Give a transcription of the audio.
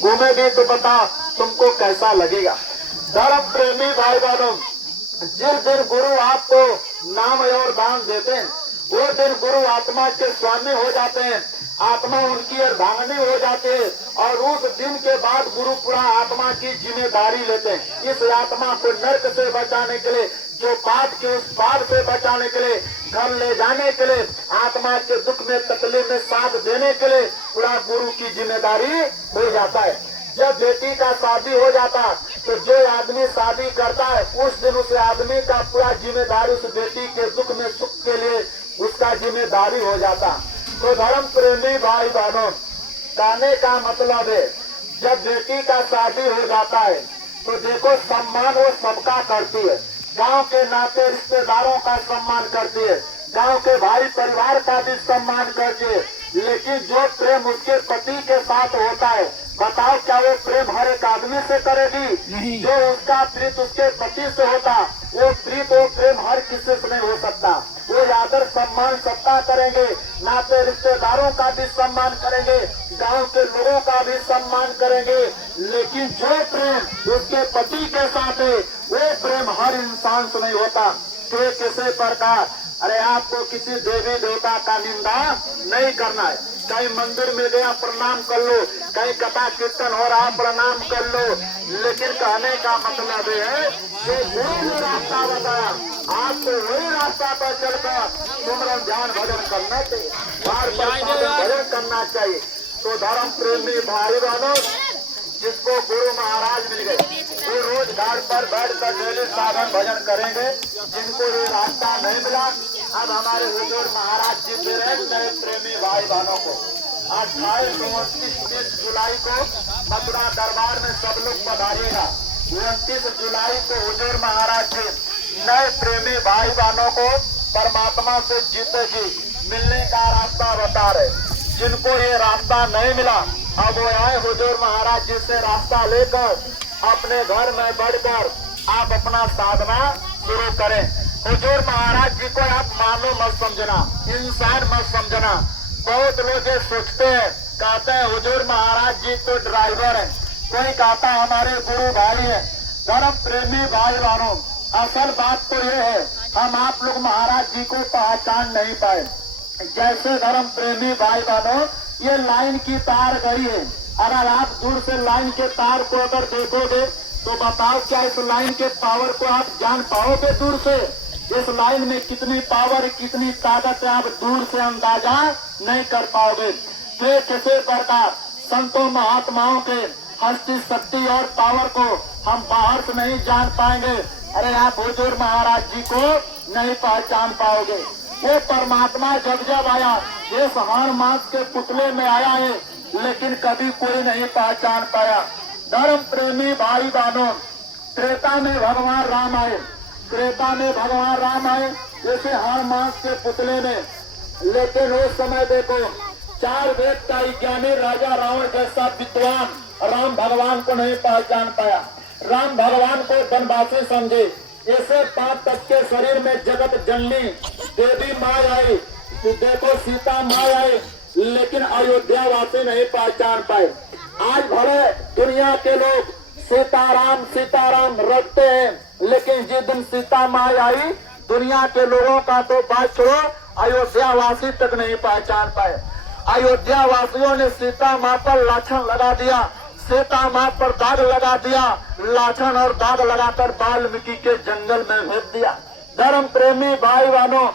घूमेगी तो बताओ तुमको कैसा लगेगा। धर्म प्रेमी भाई बहनों, जिस दिन गुरु आपको नाम और दान देते हैं वो दिन गुरु आत्मा के स्वामी हो जाते हैं, आत्मा उनकी अर्धांगिनी हो जाती है और उस दिन के बाद गुरु पूरा आत्मा की जिम्मेदारी लेते हैं। इस आत्मा को नरक से बचाने के लिए, जो पाप के उस पाप से बचाने के लिए, घर ले जाने के लिए, आत्मा के दुख में तकलीफ में साथ देने के लिए पूरा गुरु की जिम्मेदारी हो जाता है। जब बेटी का शादी हो जाता तो जो आदमी शादी करता है उस दिन उस आदमी का पूरा जिम्मेदारी उस बेटी के दुख में सुख के लिए उसका जिम्मेदारी हो जाता। तो धर्म प्रेमी भाई बहनों, कहने का मतलब है जब बेटी का शादी हो जाता है तो देखो सम्मान वो सबका करती है, गांव के नाते रिश्तेदारों का सम्मान करती है, गांव के भाई परिवार का भी सम्मान करती है। लेकिन जो प्रेम उसके पति के साथ होता है, बताओ क्या वो प्रेम हर एक आदमी से करेगी? नहीं। जो उसका प्रीत उसके पति से होता वो प्रीत वो प्रेम हर किसी से नहीं हो सकता। वो आदर सम्मान सबका करेंगे, नाते रिश्तेदारों का भी सम्मान करेंगे, गांव के लोगों का भी सम्मान करेंगे। लेकिन जो प्रेम उसके पति के साथ है वो प्रेम हर इंसान से नहीं होता। तो किसी प्रकार अरे आपको किसी देवी देवता का निंदा नहीं करना है। कहीं मंदिर में गया प्रणाम कर लो, कहीं कथा कीर्तन हो रहा प्रणाम कर लो, लेकिन कहने का मतलब है जो गुरु ने रास्ता बताया आपको वही रास्ता पर चलकर सुमरन ध्यान भजन करना चाहिए, बार बार भजन करना चाहिए। तो धर्म प्रेमी भाई बहनों, जिसको गुरु महाराज मिल गए वो रोज घाट पर बैठकर डेली साधन भजन करेंगे। जिनको ये रास्ता नहीं मिला, अब हमारे हुजूर महाराज जी दे रहे नए प्रेमी भाई बहनों को 28, 29, 30 जुलाई को मथुरा दरबार में सब लोग पधारिएगा। 29 जुलाई को हुजूर महाराज जी नए प्रेमी भाई बहनों को परमात्मा से जीते जी मिलने का रास्ता बता रहे। जिनको ये रास्ता नहीं मिला अब वो आए हुजूर महाराज जी से रास्ता लेकर अपने घर में बढ़कर आप अपना साधना शुरू करें। हुजूर महाराज जी को आप मानो मत समझना, इंसान मत समझना। बहुत लोग ये सोचते हैं, कहते हैं हुजूर महाराज जी तो ड्राइवर है, कोई कहता हमारे गुरु भाई है। धर्म प्रेमी भाई बहनों, असल बात तो ये है हम आप लोग महाराज जी को पहचान नहीं पाए। जैसे धर्म प्रेमी भाई बहनों, ये लाइन की तार गई है, अगर आप दूर से लाइन के तार को अगर देखोगे तो बताओ क्या इस लाइन के पावर को आप जान पाओगे? दूर से इस लाइन में कितनी पावर कितनी ताकत है आप दूर से अंदाजा नहीं कर पाओगे। फिर किसी प्रकार संतों महात्माओं के हस्ती शक्ति और पावर को हम बाहर से नहीं जान पाएंगे। अरे आप हुजूर महाराज जी को नहीं पहचान पाओगे। वो परमात्मा जब जब आया इस हर मास के पुतले में आया है, लेकिन कभी कोई नहीं पहचान पाया। धर्म प्रेमी भाई बहनों, त्रेता में भगवान राम आए, त्रेता में भगवान राम आए जैसे हर मास के पुतले में, लेकिन उस समय देखो 4 वेद का ज्ञानी राजा रावण जैसा विद्वान राम भगवान को नहीं पहचान पाया। राम भगवान को वनवासी समझे, ऐसे 5 तत्व के शरीर में जगत जननी देवी माँ आई, देखो सीता माँ आई, लेकिन अयोध्या वासी नहीं पहचान पाए। आज भले दुनिया के लोग सीताराम रखते हैं, लेकिन जिस दिन सीता माँ आई दुनिया के लोगों का तो बात छोड़ो, अयोध्या वासी तक नहीं पहचान पाए। अयोध्या वासियों ने सीता माँ पर लाछन लगा दिया, सीता माँ पर दाग लगा दिया, लाछन और दाग लगाकर वाल्मीकि के जंगल में भेज दिया। धर्म प्रेमी भाई बहनों,